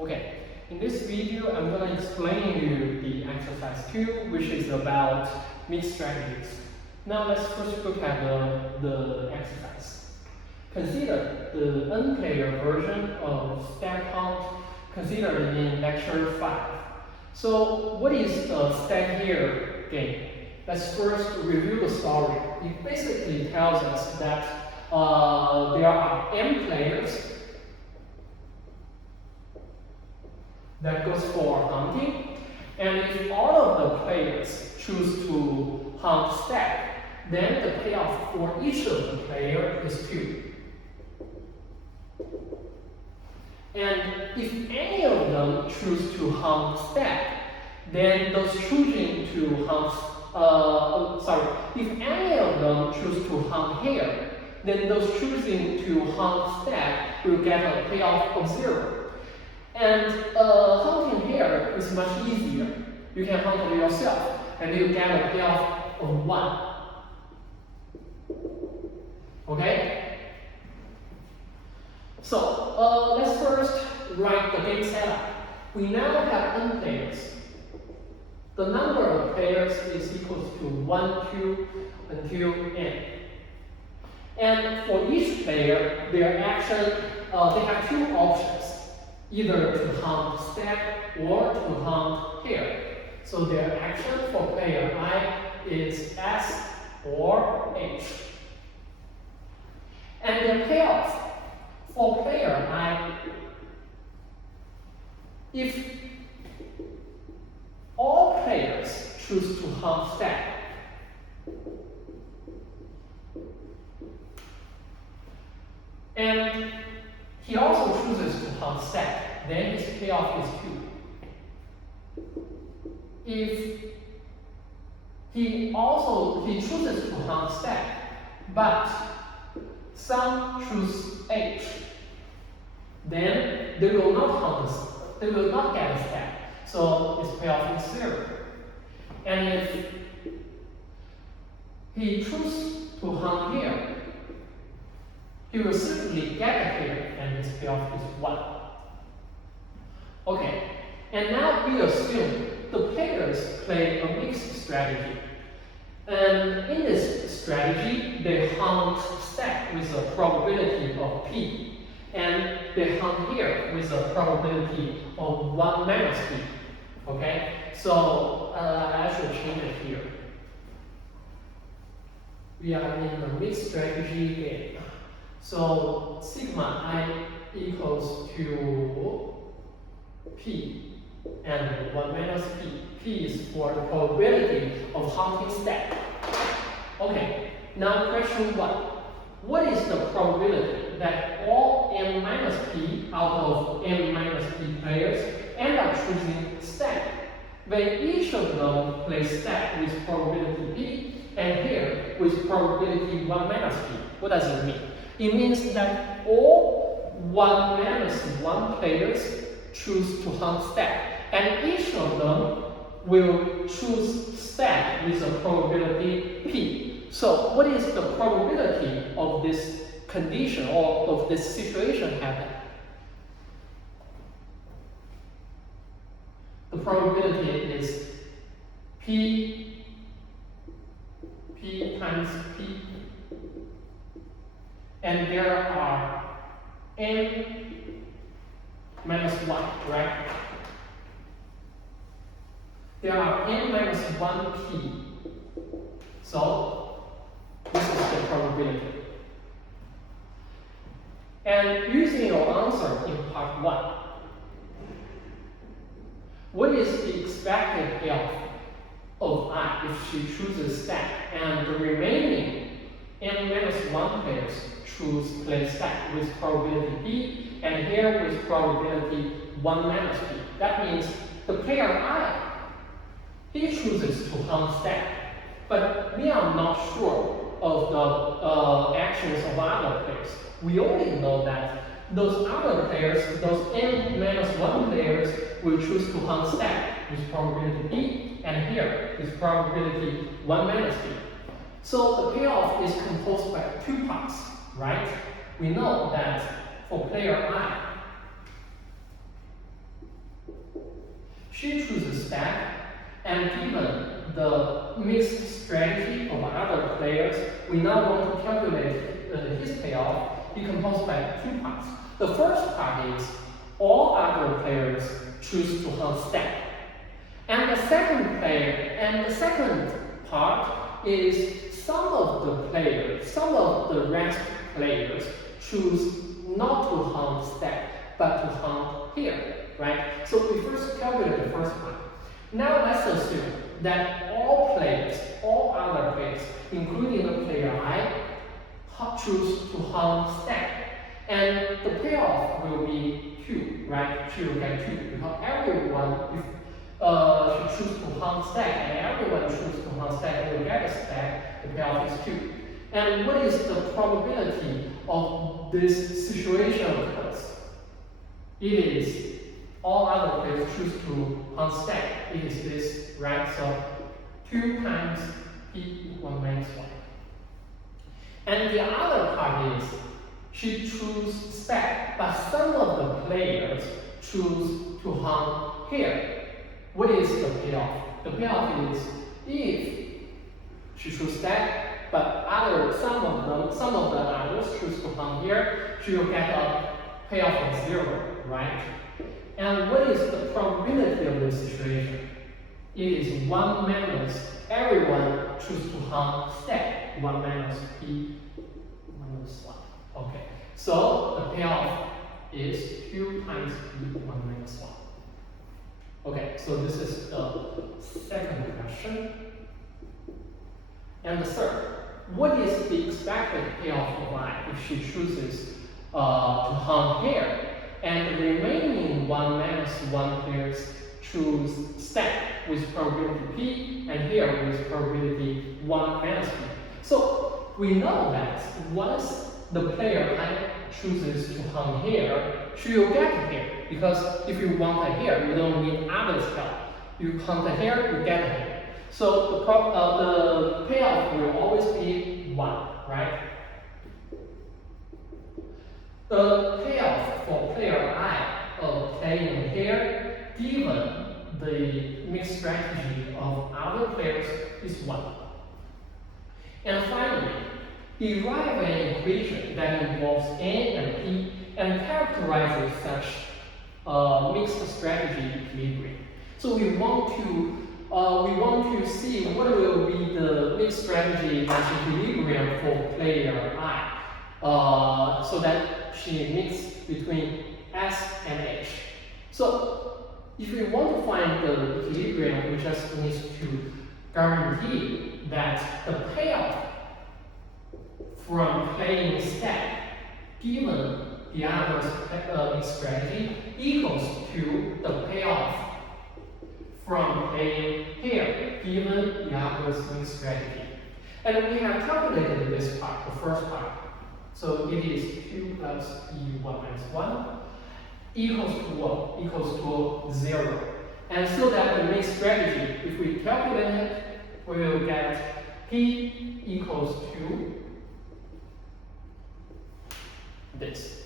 Okay, in this video, I'm going to explain you the exercise 2, which is about mixed strategies. Now let's first look at the exercise. Consider the n-player version of stack count considered in lecture 5. So what is the stack here game? Let's first review the story. It basically tells us that there are m players that goes for hunting, and if all of the players choose to hunt stack, then the payoff for each of the player is 2. And if any of them choose to hunt stack, then those choosing to hunt, if any of them choose to hunt hare, then those choosing to hunt stack will get a payoff of 0. And hunting hare is much easier. You can hunt it yourself, and you get a payoff of 1. Okay? So let's first write the game setup. We now have n players. The number of players is equal to 1, 2, until n. And for each player, their action, they have 2 options. Either to hunt stack or to hunt hare. So their action for player I is S or H. And their payoff for player I, if all players choose to hunt stack, and he also chooses to hunt stack, then his payoff is 2. If he chooses to hunt stack, but some choose H, then they will not get a stack, so his payoff is 0. And if he chooses to hunt here, he will simply get a hare, and his payoff is 1. Okay, and now we assume the players play a mixed strategy. And in this strategy, they hunt stack with a probability of P, and they hunt here with a probability of 1 minus P. Okay, so I should change it here. We are in a mixed strategy game. So sigma I equals to P and 1 minus P. P is for the probability of hunting stack. Okay, now question 1. What is the probability that all m minus P out of m minus P players end up choosing stack when each of them plays stack with probability P and here with probability 1 minus P? What does it mean? It means that all 1 minus 1 players choose to hunt stack, and each of them will choose stack with a probability P. So what is the probability of this condition or of this situation happen? The probability is P times P. And there are n minus 1, right? There are n minus 1 P. So this is the probability. And using your answer in part 1, what is the expected payoff of I if she chooses stack and the remaining n minus 1 players play stack with probability P and here with probability 1 minus P? That means the player I, he chooses to hunt stack, but we are not sure of the actions of other players. We only know that those other players, those n minus 1 players, will choose to hunt stack with probability P and here with probability 1 minus P. So the payoff is composed by 2 parts, right? We know that for player I, she chooses stack, and given the mixed strategy of other players, we now want to calculate his payoff, decomposed by two parts. The first part is all other players choose to hunt stack. And the second part is some of the rest players choose not to hunt stack, but to hunt here, right? So we first calculate the first part. Now let's assume that all other players, including the player I, choose to hunt stack. And the payoff will be 2, right? She will get 2 because everyone, if she chooses to hunt stack and everyone chooses to hunt stack, they will get a stack. The payoff is 2. And what is the probability of this situation occurs? It is all other players choose to hunt stack. It is this, right? So 2 times p equals minus 1. And the other part is she chooses stack, but some of the players choose to hunt here. What is the payoff? The payoff is if she chooses stack, but some of the others choose to hunt here, she will get a payoff of 0, right? And what is the probability of this situation? It is 1 minus everyone choose to hunt stack, 1 minus p minus 1. Okay, so the payoff is 2 times p 1 minus 1. Okay, so this is the second question. And the third, what is the expected payoff of I if she chooses to hunt here? And the remaining 1 minus 1 players choose stack with probability p, and here with probability 1 minus p. So we know that once the player I chooses to hunt here, she will get here. Because if you want a here, you don't need others' help. You hunt a here, you get a here. So the payoff will always be 1, right? The payoff for player I of playing here, given the mixed strategy of other players, is 1. And finally, derive an equation that involves n and p and characterizes such mixed strategy equilibrium. So we want to see what will be the mixed strategy Nash equilibrium for player I, so that she mixes between S and H. So if we want to find the equilibrium, we just need to guarantee that the payoff from playing stack given the other's mixed strategy equals to the payoff from playing here given the other's mixed strategy. And we have calculated this part, the first part. So it is 2 plus p1 minus 1 equals to what? Equals to 0. And so that the mixed strategy, if we calculate it, we will get p equals to this.